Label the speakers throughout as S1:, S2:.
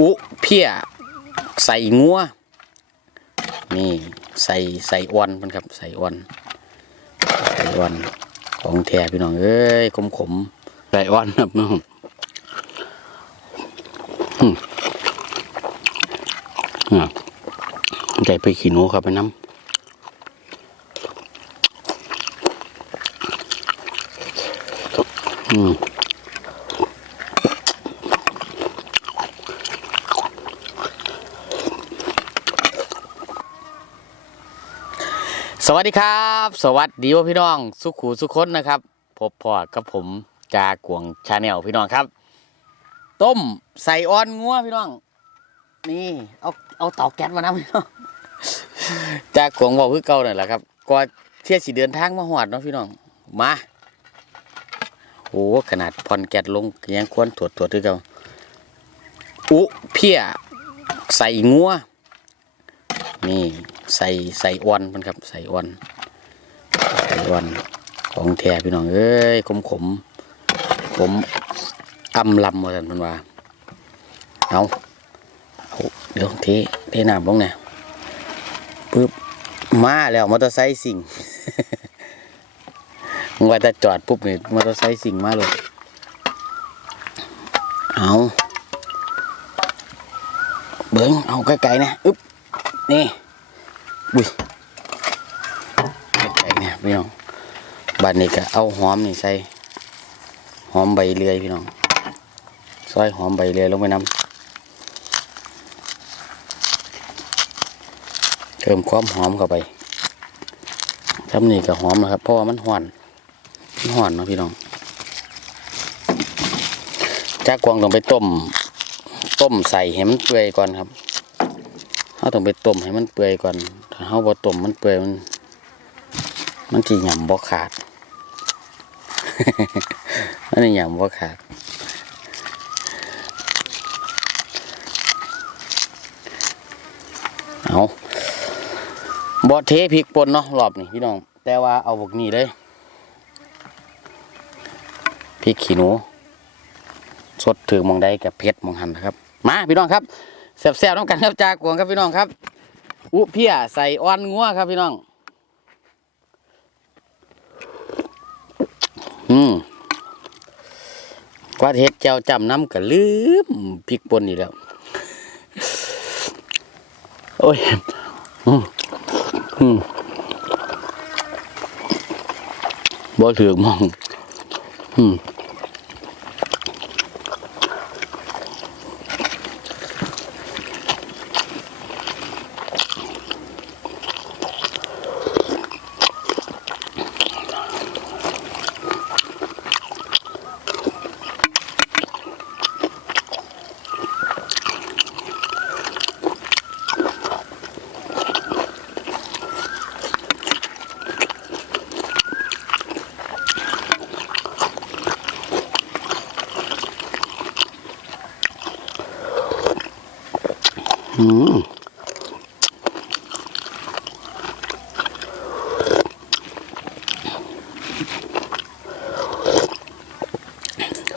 S1: อุเพียใส่งัวนี่ใส่ใส่อวนมันครับใส่อวนใส่อวนของแท้พี่น้องเอ้ยขมขมๆใส่อวนครับน้องอืมอะใส่ไปขี้หนูเข้าไปน้ำอืม สวัสดีครับ สวัสดีว่าพี่น้องสุขูสุขคนนะครับ พบพอกับผมจากวงชาแนลพี่น้องครับ ต้มใส่ออนงัวพี่น้อง นี่เอาเอาเตาแก๊สมานะพี่น้องจากวงบอกคือเก่าหนั่นแหละครับก็เที่ยสิเดินทางมาหอดเนาะพี่น้องมาโอ้ขนาดพอนแก๊สลงก็ยังควรตรวจตรวจด้วยเก่าอุเพียใส่งัวนี่ ใส่ใส่อวนมันครับ ใส่อวนใส่อวนของแท้พี่น้องเอ้ยขมขมผมอำลำมาสันพันว่าเอาเดี๋ยวเทเทน้ำลงเนี่ยปึ๊บมาแล้วมอเตอร์ไซค์สิ่งว่าจะจอดปุ๊บเนี่มอเตอร์ไซค์สิ่งมาเลยเอาเบิ้งเอาไกลๆนะอึ๊บนี่ อุ้ยไก่เนี่ยพี่น้องบ้านนี้ก็เอาหอมนี่ใส่หอมใบเลื่อยพี่น้องซอยหอมใบเลื่อยลงไปน้ำเติมความหอมเข้าไปทำนี่ก็หอมนะครับเพราะว่ามันห่อนมันห่อนนะพี่น้องจากกวางต้องไปต้ม ต้มใส่ให้มันเปื่อยก่อนครับเราต้องไปต้มให้มันเปื่อยก่อน ถ้าเราบ่ต้มมันเปื่อยมัน มันจะหย่ำบ่ขาด มันจะหย่ำบ่ขาดเอาบ่เทพริกป่นเนาะรอบนี้พี่น้อง แต่ว่าเอาพวกนี้เลยพริกขี้หนู สดถือมองใดกับเผ็ดหมองหันนะครับ มาพี่น้องครับแซ่บๆน้องกันครับจากวงครับพี่น้องครับ อุเพียใส่อ่อนงัวครับพี่น้อง อืมกว่าเฮ็ดแจวจำน้ำก็ลืมพริกป่นอีกแล้ว โอ้ย อืมอืมบ่ถือมอง อืม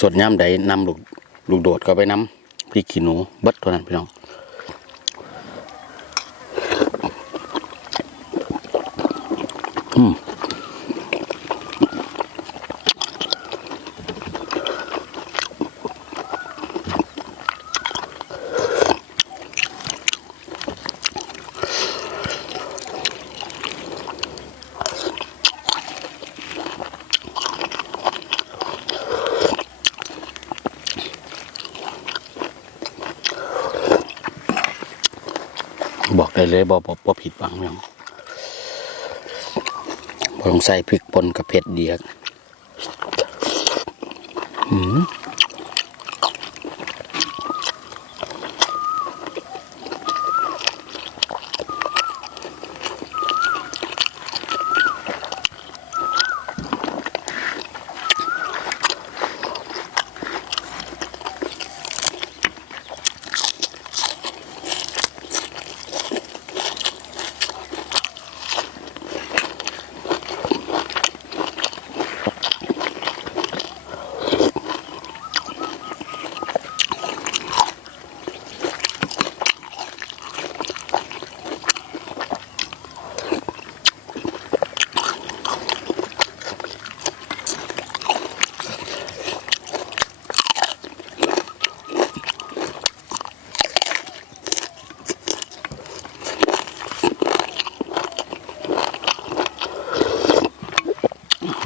S1: สดย่ำใดนำลูกลูกโดดเข้าไปน้ำพริกขี้หนูเบิดตัวนั้นพี่น้อง ไปเลยบอบอบ่ผิดหวังยังบ่ต้องใส่พริกป่นกับเผ็ดดีครับอืม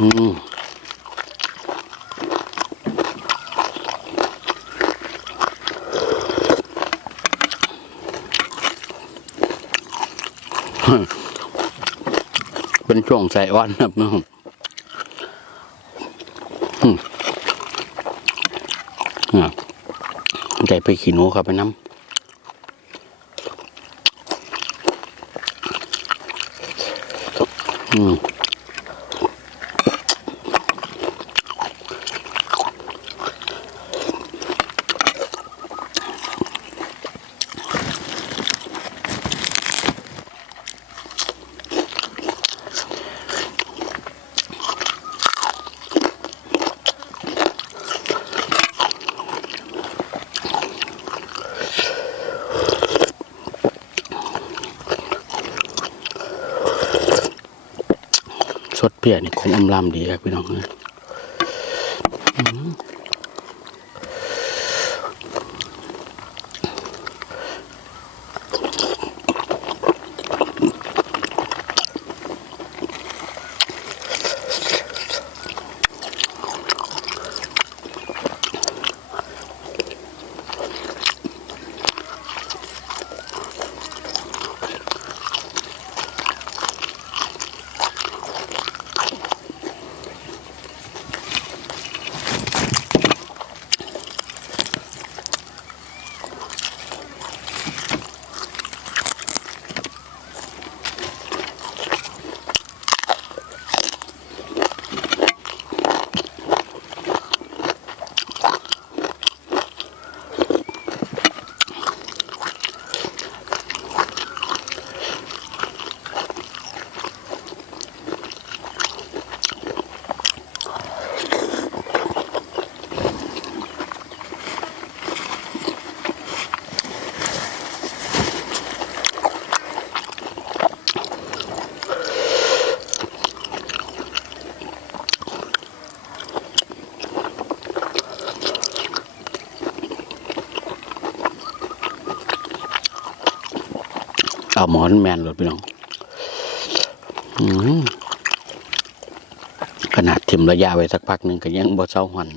S1: อืมเป็นช่วงใส่อ่อนครับน้องใจไปขี้หนูเข้าไปน้ำอืม ส ดเปียนี่คงอำลำดีครับพี่น้อง หือเอาหมอนแมนรถพี่น้องอื้อหือขนาดถิมระยะไว้สักพักหนึ่งก็ยังบ่เศร้าหัน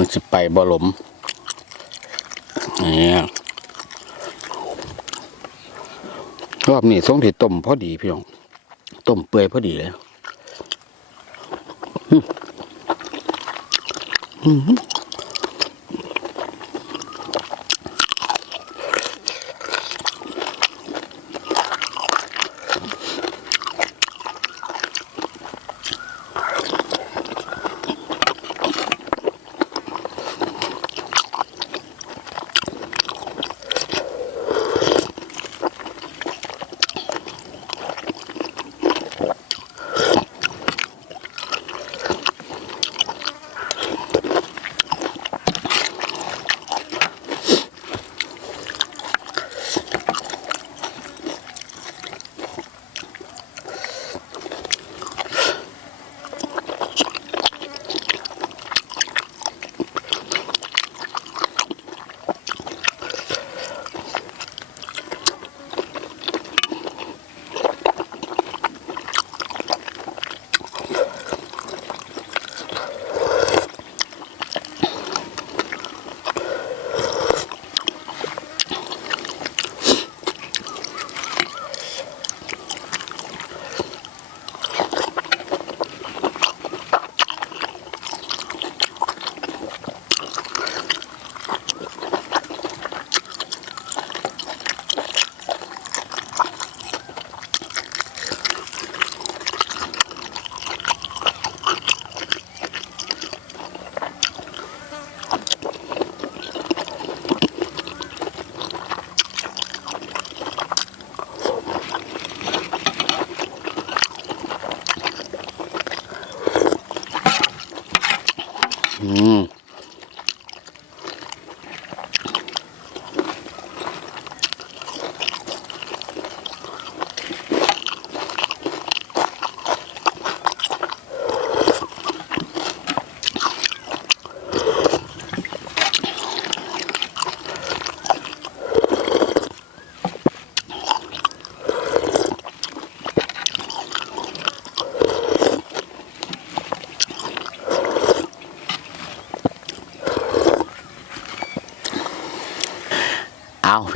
S1: มันสิไปบ่หลมเนี่ยรอบนี้ทรงที่ต้มพอดีพี่น้องต้มเปื่อยพอดีเลย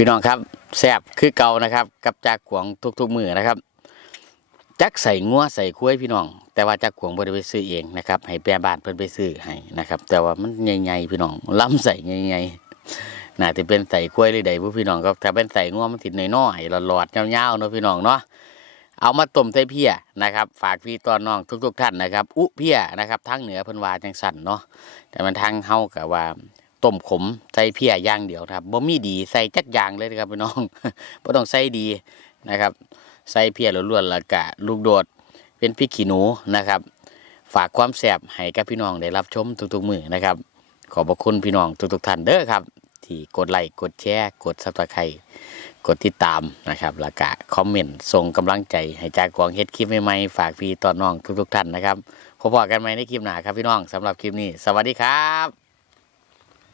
S1: พี่น้องครับแซบคือเก่านะครับ กับจากขวงทุกๆมือนะครับ จักใส่งัวใส่คุ้ยพี่น้อง แต่ว่าจักขวงบ่ได้ไปซื้อเองนะครับ ให้แปรบานเพิ่นไปซื้อให้นะครับ แต่ว่ามันใหญ่ๆพี่น้องล้ำใส่ใหญ่ๆน่าจะเป็นใส่คุ้ยหรือใดบ่พี่น้องครับถ้าเป็นใส่งัวมันติดน้อยๆหลอดๆยาวๆเนาะพี่น้องเนาะเอามาต้มใส่เพียนะครับ ฝากพี่ตอนน้องทุก ๆ ท่านนะครับ อุเพียนะครับทางเหนือพิ่นวาจังสันเนาะแต่มันทางเฮาก็ว่า ต้มขมใส่เพียอย่างเดียวครับบ่มีดีใส่จักอย่างเลยนะครับพี่น้องบ่ต้องใส่ดีนะครับ ใส่เพียล้วนๆแล้วก็ลูกโดดเป็นพริกขี้หนูนะครับ ฝากความแซ่บให้กับพี่น้องได้รับชมทุกๆมือนะครับ ขอบพระคุณพี่น้องทุกๆท่านเด้อครับที่กดไลค์กดแชร์กดซับสไครต์กดติดตามนะครับแล้วก็คอมเมนต์ส่งกำลังใจให้จากกวางเฮ็ดคลิปใหม่ๆฝากพี่ต่อนน้องทุกๆท่านนะครับพบกันใหม่ในคลิปหน้าครับพี่น้องสำหรับคลิปนี้ สวัสดีครับ